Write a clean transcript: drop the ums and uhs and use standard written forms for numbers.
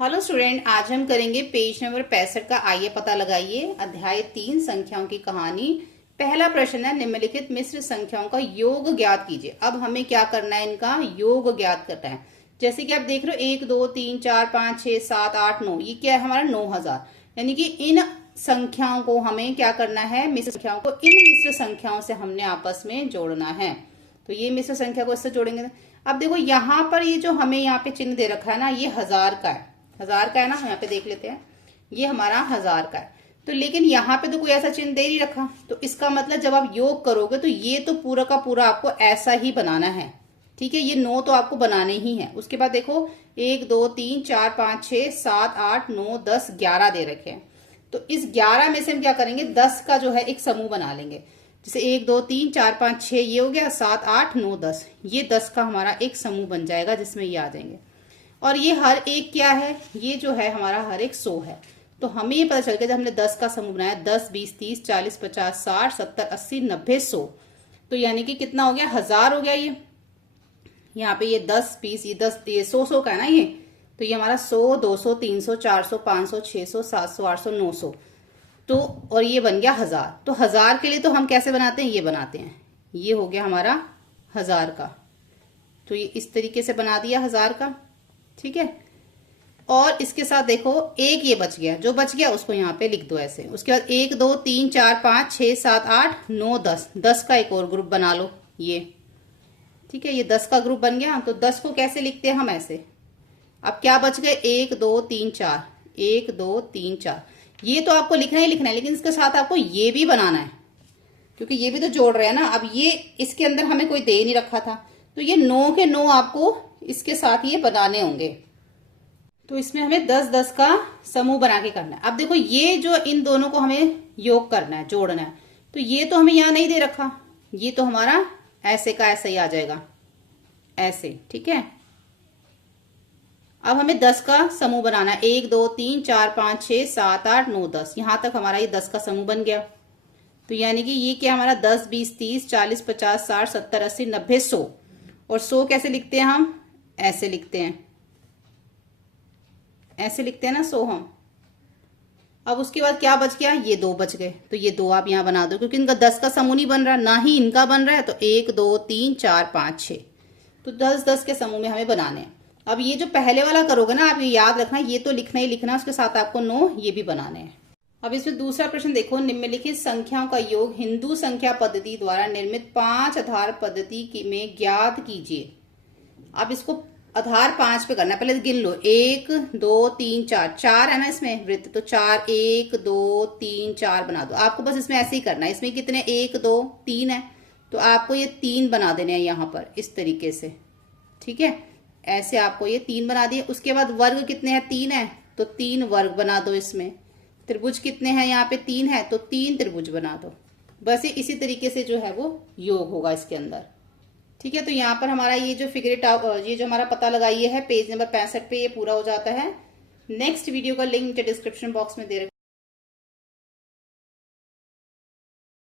Hello student, आज हम करेंगे पेज नंबर 65 का आइए पता लगाइए अध्याय 3 संख्याओं की कहानी। पहला प्रश्न है निम्नलिखित मिश्र संख्याओं का योग ज्ञात कीजिए। अब हमें क्या करना है, इनका योग ज्ञात करना है। जैसे कि आप देख रहे हो 1 2 3 4 5 6 7 8 9, ये क्या है हमारा 9000। यानी कि इन संख्याओं को हमें क्या करना है, मिश्र संख्याओं को इन मिश्र संख्याओं से हमने आपस में जोड़ना है। तो ये मिश्र संख्या को इससे जोड़ेंगे। अब देखो यहाँ पर ये जो हमें यहाँ पे चिन्ह दे रखा है ना, ये 1000 का है। 1000 का है ना, हम यहाँ पे देख लेते हैं, ये हमारा 1000 का है। तो लेकिन यहाँ पे तो कोई ऐसा चिन्ह दे नहीं रखा, तो इसका मतलब जब आप योग करोगे तो ये तो पूरा का पूरा आपको ऐसा ही बनाना है। ठीक है, ये 9 तो आपको बनाने ही है। उसके बाद देखो 1 2 3 4 5 6 7 8 9 10 11 दे रखे हैं। तो इस 11 में से हम क्या करेंगे, 10 का जो है एक समूह बना लेंगे। जैसे 1 2 3 4 5 6 ये हो गया, 7 8 9 10, ये 10 का हमारा एक समूह बन जाएगा जिसमें ये आ जाएंगे। और ये हर एक क्या है, ये जो है हमारा हर एक 100 है। तो हमें ये पता चल गया जब हमने 10 का समूह बनाया, 10 20 30 40 50 60 70 80 90 100, तो यानी कि कितना हो गया, 1000 हो गया। ये यहाँ पे ये 10 20 ये 10 ये 100 का है ना ये, तो ये हमारा 100 200 300 400 500 600 700 800 900, तो और ये बन गया 1000। तो 1000 के लिए तो हम कैसे बनाते हैं, ये बनाते हैं, ये हो गया हमारा 1000 का। तो ये इस तरीके से बना दिया 1000 का। ठीक है, और इसके साथ देखो एक ये बच गया, जो बच गया उसको यहाँ पे लिख दो ऐसे। उसके बाद 1 2 3 4 5 6 7 8 9 10, 10 का एक और ग्रुप बना लो ये। ठीक है, ये 10 का ग्रुप बन गया। तो 10 को कैसे लिखते हैं हम, ऐसे। अब क्या बच गए, 1 2 3 4, 1 2 3 4, ये तो आपको लिखना ही लिखना है, लेकिन इसके साथ आपको ये भी बनाना है, क्योंकि ये भी तो जोड़ रहे हैं ना। अब ये इसके अंदर हमें कोई दे नहीं रखा था, तो ये 9 के 9 आपको इसके साथ ये बनाने होंगे। तो इसमें हमें 10 10 का समूह बना के करना है। अब देखो ये जो इन दोनों को हमें योग करना है, जोड़ना है, तो ये तो हमें यहां नहीं दे रखा, ये तो हमारा ऐसे का ऐसे ही आ जाएगा, ऐसे। ठीक है, अब हमें 10 का समूह बनाना है। 1 2 3 4 5 6 7 8 9 10, यहां तक हमारा ये 10 का समूह बन गया। तो यानी कि ये क्या हमारा 10 20 30 40 50 60 70 80 90 100, और 100 कैसे लिखते हैं हम, ऐसे लिखते हैं, ऐसे लिखते हैं ना 100 हम। अब उसके बाद क्या बच गया, ये 2 बच गए, तो ये 2 आप यहां बना दो, क्योंकि इनका 10 का समूह नहीं बन रहा, ना ही इनका बन रहा है। तो 1 2 3 4 5 6, तो 10 10 के समूह में हमें बनाने हैं। अब ये जो पहले वाला करोगे ना, आप ये याद रखना, ये तो लिखना ही लिखना, उसके साथ आपको 9 ये भी बनाने हैं। अब इसमें दूसरा प्रश्न देखो, निम्नलिखित संख्याओं का योग हिंदू संख्या पद्धति द्वारा निर्मित 5 आधार पद्धति में ज्ञात कीजिए। अब इसको आधार 5 पे करना है, पहले गिन लो, 1 2 3 4, 4 है ना इसमें वृत्त, तो 4 1 2 3 4 बना दो। आपको बस इसमें ऐसे ही करना है। इसमें कितने, 1 2 3 है, तो आपको ये 3 बना देने हैं यहाँ पर इस तरीके से। ठीक है, ऐसे आपको ये 3 बना दिए। उसके बाद वर्ग कितने हैं, 3 है, तो 3 वर्ग बना दो इसमें। त्रिभुज कितने हैं, यहाँ पे 3 है, तो 3 त्रिभुज बना दो। बस ये इसी तरीके से जो है वो योग होगा इसके अंदर। ठीक है, तो यहाँ पर हमारा ये जो ये जो हमारा पता लगाइए है पेज नंबर 65 पे, ये पूरा हो जाता है। नेक्स्ट वीडियो का लिंक नीचे डिस्क्रिप्शन बॉक्स में दे रखा है।